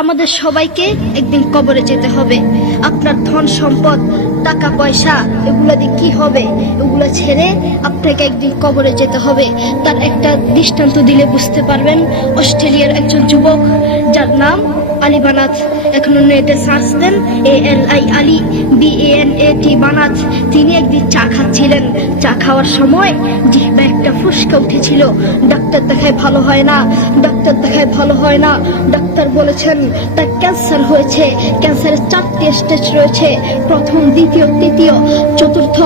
আমাদের সবাইকে একদিন কবরে যেতে হবে। আপনার ধন সম্পদ, টাকা পয়সা এগুলো দিয়ে কি হবে? এগুলো ছেড়ে আপনাকে একদিন কবরে যেতে হবে। তার একটা দৃষ্টান্ত দিলে বুঝতে পারবেন। অস্ট্রেলিয়ার একজন যুবক, যার নাম আলী বানাত, এখন নেটে সার্চ দেন ALI আলী BANAT বানাত। তিনি একদিন চা খাচ্ছিলেন। চা খাওয়ার সময় জিহ্বা একটা ফুসকা উঠেছিল। ডাক্তার দেখায় ভালো হয় না, ডাক্তার দেখায় ভালো হয় না। ডাক্তার বলেছেন তার ক্যান্সার হয়েছে। ক্যান্সারের 4টি স্টেজ রয়েছে, প্রথম, দ্বিতীয়, তৃতীয়, চতুর্থ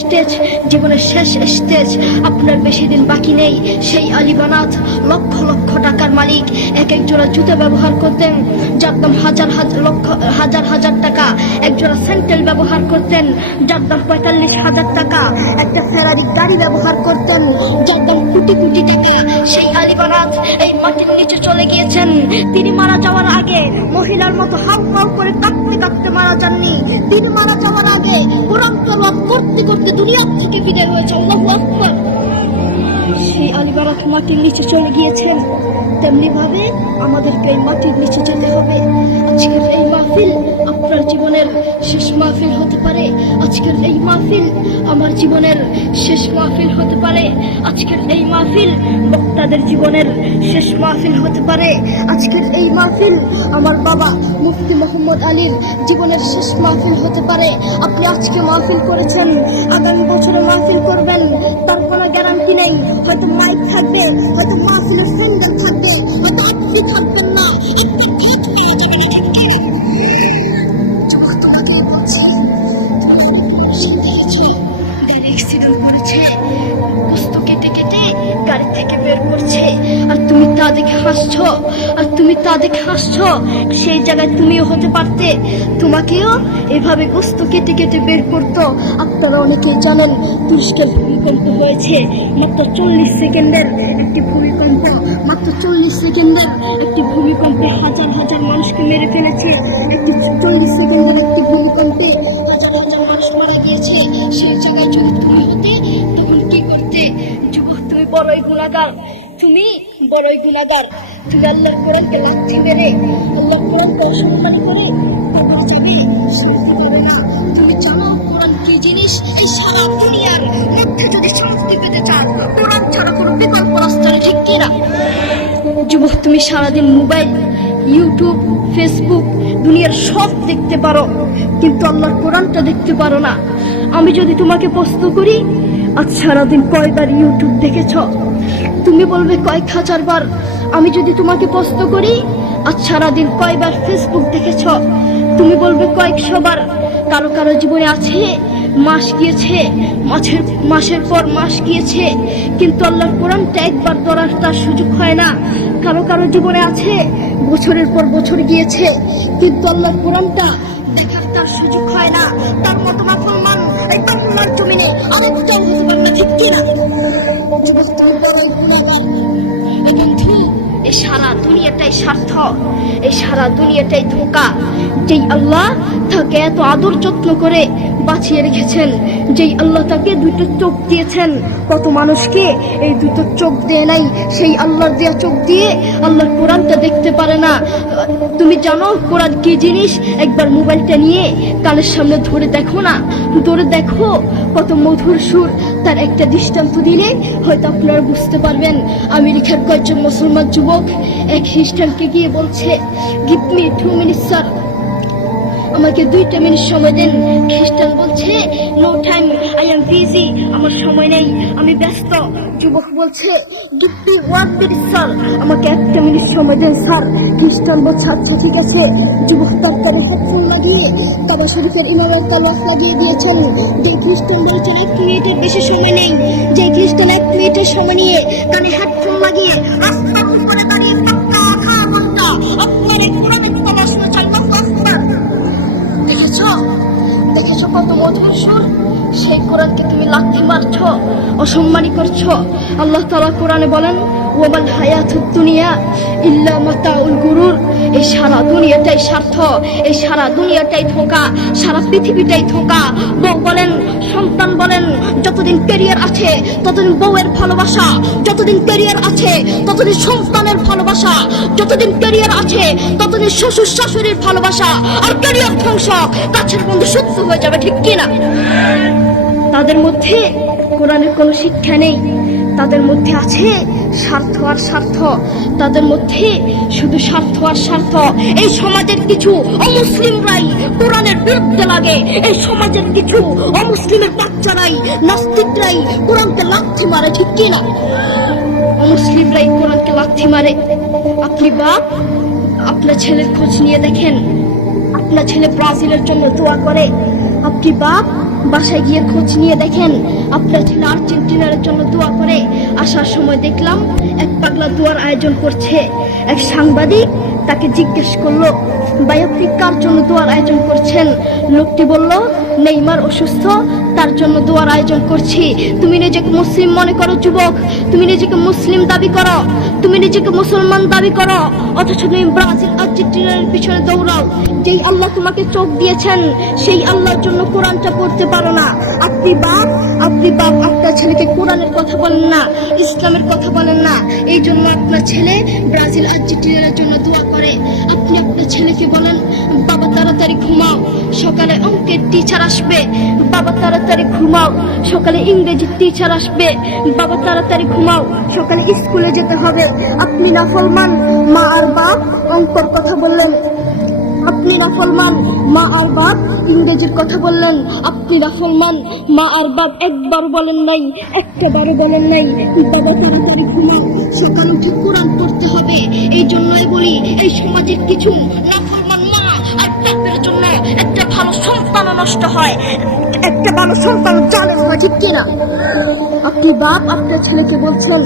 স্টেজ, জীবনের শেষ স্টেজ। আপনার বেশি দিন বাকি নেই। সেই আলী বানাত লক্ষ লক্ষ টাকার মালিক। এক জোড়া জুতা ব্যবহার করতেন যার দাম হাজার টাকা। এক জোড়া স্যান্ডেল ব্যবহার করতেন যার দাম 45,000 টাকা। একটা ফেরারি গাড়ি ব্যবহার করতেন যার দাম কোটি কোটি টাকা। সেই আলী বানাত এই মাটির নিচে চলে গিয়েছেন। তিনি মারা যাওয়ার আগে মহিলার মতো হাউ হাউ করে কাঁপতে কাঁপতে মারা যাননি। তিনি মারা যাওয়ার আগে কোরআন তেলাওয়াত করতে করতে দুনিয়া থেকে বিদায় হয়েছে। আল্লাহু আকবার। সেই আলী বানাত মাটির নিচে চলে গিয়েছেন। তেমনি ভাবে আমাদেরকে এই মাটির নিচে যেতে হবে। আজকের এই মাহফিল আপনার জীবনের শেষ মাহফিল হতে পারে। আজকের এই মাহফিল আমার জীবনের শেষ মাহফিল হতে পারে। আজকের এই মাহফিল বক্তাদের জীবনের শেষ মাহফিল হতে পারে। আজকের এই মাহফিল আমার বাবা মুফতি মোহাম্মদ আলীর জীবনের শেষ মাহফিল হতে পারে। আপনি আজকে মাহফিল করেছেন, আগামী বছরে মাহফিল করবেন, তার কোনো গ্যারান্টি নেই। হয়তো মাইক থাকবে, হয়তো মাহফিলের স্যান্ডেল থাকবে, হয়তো আপনি থাকবেন না। তোমাকে বলছি, অ্যাক্সিডেন্ট করেছে, গোস্ত কেটে কেটে গাড়ি থেকে বের করছে, আর তুমি তা দেখে হাসছো। সেই জায়গায় তুমিও হতে পারতে, তোমাকেও এভাবে গোস্ত কেটে কেটে বের করতো। আপনারা অনেকেই জানেন তুরস্কের ভূমিকম্প হয়েছে। মাত্র 40 সেকেন্ডের একটি ভূমিকম্প, মাত্র 40 সেকেন্ডের একটি ভূমিকম্পে হাজার হাজার মানুষকে মেরে ফেলেছে। একটি 40 সেকেন্ডের একটি ভূমিকম্পে হাজার হাজার মানুষ মারা গিয়েছে। সেই জায়গায় যদি তুমি হতে তখন কি করতে? যুবক, তুমি বড়ই গুনাহগার, তুমি বড়ই গুনাহগার। তুমি আল্লাহর কোরআনকে লাথি মেরে, আল্লাহর কোরআনকে অসম্মান করে কবর যাবে, শান্তি পাবে না। তুমি জানো কোরআন কি জিনিস? এই সারা দুনিয়ার মধ্যে যদি শান্তি পেতে চান, কোরআন ছাড়া কোনো বিকল্প রাস্তা নেই, ঠিক কিনা? যুবক, তুমি সারাদিন মোবাইল, ইউটিউব, ফেসবুক, দুনিয়ার সব দেখতে পারো, কিন্তু আল্লাহর কোরআনটা দেখতে পারো না। আমি যদি তোমাকে প্রশ্ন করি, আজ সারাদিন কয়বার ইউটিউব দেখেছ? তুমি বলবে কয়েক হাজার বার। আমি যদি তোমাকে প্রশ্ন করি, আজ সারাদিন কয়বার ফেসবুক দেখেছ? তুমি বলবে কয়েকশো বার। কারো কারো জীবনে আছে মাস গিয়েছে, মাসের পর মাস গিয়েছে, কিন্তু আল্লাহর কোরআনটা একবার ধরার তার সুযোগ হয় না। কারো কারো জীবনে আছে বছরের পর বছর গিয়েছে, কিন্তু আল্লাহর কোরআনটা দেখার তার সুযোগ হয় না। তার মতো মুসলমান এই বাংলার জমিনে আরেকটাও হতে পারে না, ঠিক কিনা? এই সারা দুনিয়াটাই স্বার্থ, এই সারা দুনিয়াটাই ধোঁকা। যেই আল্লাহ তাকে এত আদর যত্ন করে বাঁচিয়ে রেখেছেন, যেই আল্লাহ তাকে দুটো চোখ দিয়েছেন, কত মানুষকে এই দুটো চোখ দেয় নাই। সেই আল্লাহর দেয়া চোখ দিয়ে আল্লাহর কোরআনটা দেখতে পারে না। তুমি জানো কোরআন কি জিনিস? একবার মোবাইলটা নিয়ে কানের সামনে ধরে দেখো না, ধরে দেখো কত মধুর সুর। তার একটা দৃষ্টান্ত দিলে হয়তো আপনারা বুঝতে পারবেন। আমেরিকার কয়েকজন মুসলমান যুবক এক খ্রিস্টানকে গিয়ে বলছে, গিভ মি 2 minutes স্যার, আমাকে 2টা মিনিট সময় দেন। খ্রিস্টান বলছে, no time, I am busy, আমার সময় নেই, আমি ব্যস্ত। যুবক বলছে, গিভ মি 1 minute স্যার, আমাকে 1টা মিনিট সময় দেন স্যার। খ্রিস্টান বলছে, আচ্ছা ঠিক আছে। যুবক তার কানে হেডফোন লাগিয়ে কাবা শরীফের ইমামের তালাওয়াত লাগিয়ে দিয়েছেন। যে খ্রিস্টান বলছেন 1 মিনিটের বেশি সময় নেই, যে খ্রিস্টান 1 মিনিটের সময় নিয়ে কানে হেডফোন লাগিয়ে আস্তে করে দাঁড়িয়ে আপনার এই কোরআনের তালাওয়াত শুনছেন। দেখেছো কত মধুর সুর? সেই কোরআনকে তুমি লাথি মারছো, অসম্মানী করছো। আল্লাহ তাআলা কোরআনে বলেন, ওয়ামাল হায়াতুদ দুনিয়া ইল্লা মাতাউল গুরুর। এই এই সারা দুনিয়াটাই স্বার্থ, এই সারা দুনিয়াটাই ধোঁকা, সারা পৃথিবীটাই ধোঁকা। বউ বলেন, সন্তান বলেন, যতদিন ক্যারিয়ার আছে ততদিন বউয়ের ভালোবাসা, যতদিন ক্যারিয়ার আছে ততদিন সন্তানের ভালোবাসা, যতদিন ক্যারিয়ার আছে ততদিন শ্বশুর শাশুড়ির ভালোবাসা। আর ক্যারিয়ার ধ্বংস, কাছের বন্ধু শত্রু হয়ে যাবে, ঠিক কিনা? তাদের মধ্যে কোরআনের কোনো শিক্ষা নেই, তাদের মধ্যে আছে স্বার্থ আর স্বার্থ, তাদের মধ্যে শুধু স্বার্থ আর স্বার্থ। এই সমাজের কিছু অমুসলিমরাই কোরআনের বিরুদ্ধে লাগে, এই সমাজের কিছু অমুসলিমের বাচ্চারাই, নাস্তিকরাই কোরআনকে লাথি মারে, ঠিক কিনা? অমুসলিমরাই কোরআনকে লাথি মারে। আপনি বাপ, আপনার ছেলের খোঁজ নিয়ে দেখেন, আপনার ছেলে ব্রাজিলের জন্য দোয়া করে। আপনি বাপ, বাসায় গিয়ে খোঁজ নিয়ে দেখেন, আপনার ছেলে আর্জেন্টিনার জন্য দোয়া করে। আসার সময় দেখলাম এক পাগলা দোয়ার আয়োজন করছে। এক সাংবাদিক তাকে জিজ্ঞেস করলো, ভাই আপনি কার জন্য দোয়ার আয়োজন করছেন? লোকটি বলল, নেইমার অসুস্থ, তার জন্য দোয়ার আয়োজন করছি। তুমি নিজেকে মুসলিম মনে করো যুবক, তুমি নিজেকে মুসলিম দাবি করো, তুমি নিজেকে মুসলমান দাবি করো, অথচ তুমি ব্রাজিল আর্জেন্টিনার পিছনে দৌড়াও। যেই আল্লাহ তোমাকে চোখ দিয়েছেন সেই আল্লাহর জন্য কোরআনটা পড়তে পারো না। আপনি বাপ, আপনার ছেলেকে কোরআনের কথা বলেন না, ইসলামের কথা বলেন না, এই জন্য আপনার ছেলে ব্রাজিল আর্জেন্টিনার জন্য দোয়া করে। আপনি আপনার ছেলেকে বলেন, বাবা তাড়াতাড়ি ঘুমাও, সকালে অঙ্কের টিচার আসবে। বাবা তাড়াতাড়ি ঘুমাও, সকালে ইংরেজি টিচার আসবে। বাবা তাড়াতাড়ি ঘুমাও, সকালে স্কুলে যেতে হবে। আপনি নাফরমান, মা আর বাপ অঙ্কের কথা বললেন, আপনি নাফরমান, মা আর বাপ ইংরেজির কথা বললেন। আপনি নাফরমান, মা আর বাপ একবার বলেন নাই, একটা বারও বলেন নাই বাবা তাড়াতাড়ি ঘুমাও, সকাল উঠে কোরআন পড়তে হবে। এই জন্যই বলি, এই সমাজের কিছু নাফরমান মা আর বাপের জন্য একটা ভালো সন্তান নষ্ট হয়, একটা ভালো সন্তান জালেম হয়, ঠিক কিনা? আপনি বাপ, আপনার ছেলেকে বলছেন,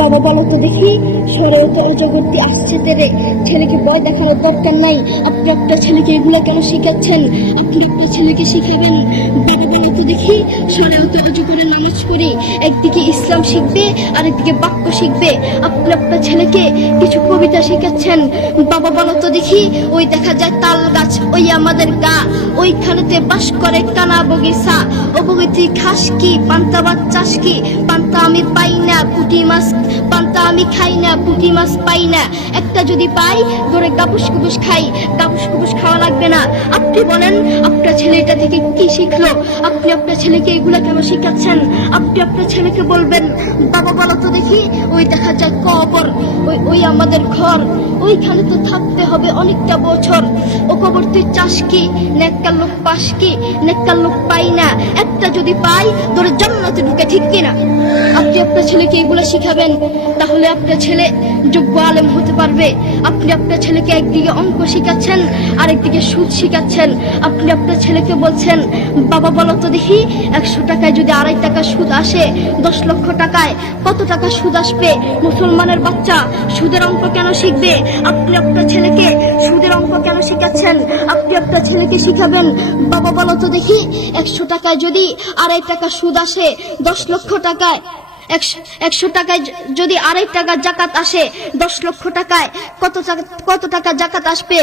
বাবা বলো তো দেখি শরীয়তের জগৎটি আসছে তেরে, ছেলেকে ভয় দেখানোর দরকার নাই। আপনি আপনার ছেলেকে এগুলো কেন শিখাচ্ছেন? আপনি আপনার ছেলেকে শিখাবেন, বাবা বলো তো দেখি শরীয়তে অজু করে নামাজ পড়ি। একদিকে ইসলাম শিখবে আর একদিকে বাক্য শিখবে। আপনি আপনার ছেলেকে কিছু কবিতা শিখাচ্ছেন, বাবা বলো তো দেখি ওই দেখা যায় তাল গাছ, ওই আমাদের গা, ওইখানেতে বাস করে কানা বগিচা। ও বগিচি খাস কি, পান্তা ভাত চাষ কি, পান্তা আমি পাই না, পুঁটি মাছ পান্তা আমি খাই না, পুঁটি মাছ পাই না। একটা যদি পাই ধরে গাবুস গুবুস খাই, গাবুস গুবুস খাওয়া লাগবে না। আপনি বলেন আপনার ছেলে এটা থেকে কি শিখলো? আপনি আপনার ছেলেকে এগুলা কেন শিখাচ্ছেন? আপনি আপনার ছেলেকে বলবেন, বাবা বলো তো দেখি ওই দেখা যায় কবর, ওই আমাদের ঘর, ওইখানে তো থাকতে হবে অনেকটা বছর। ও কবর তুই চাস কি, নেককার লোক পাস কি, নেককার লোক পাই না। একটা যদি পাই ধরে জান্নাতে ঢুকে, ঠিক কিনা? আপনি আপনার ছেলেকে এগুলো শিখাবেন, তাহলে আপনার ছেলে যোগ্য আলেম হতে পারবে। আপনি আপনার ছেলেকে একদিকে অঙ্ক শিখাচ্ছেন আর একদিকে সুদ শিখাচ্ছেন। আপনি আপনার ছেলেকে বলছেন, বাবা বলো তো দেখি 100 টাকায় যদি 2.5 টাকা সুদ আসে, 10 লক্ষ টাকায় কত টাকা সুদ আসবে? মুসলমানের বাচ্চা সুদের অঙ্ক কেন শিখবে? আপনি আপনার ছেলেকে সুদের অঙ্ক কেন শিখাচ্ছেন? আপনি আপনার ছেলেকে শিখাবেন, বাবা বলো তো দেখি 100 টাকায় যদি 2.5 টাকা সুদ আসে, 10 লক্ষ টাকায় 100 টাকায় যদি 2.5 টাকা জাকাত আসে, 10 লক্ষ টাকায় কত টাকা জাকাত আসবে?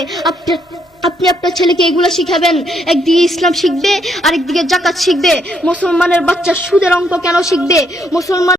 আপনি আপনার ছেলেকে এগুলো শিখাবেন। একদিকে ইসলাম শিখবে আর একদিকে জাকাত শিখবে। মুসলমানের বাচ্চা সুদের অঙ্ক কেন শিখবে? মুসলমান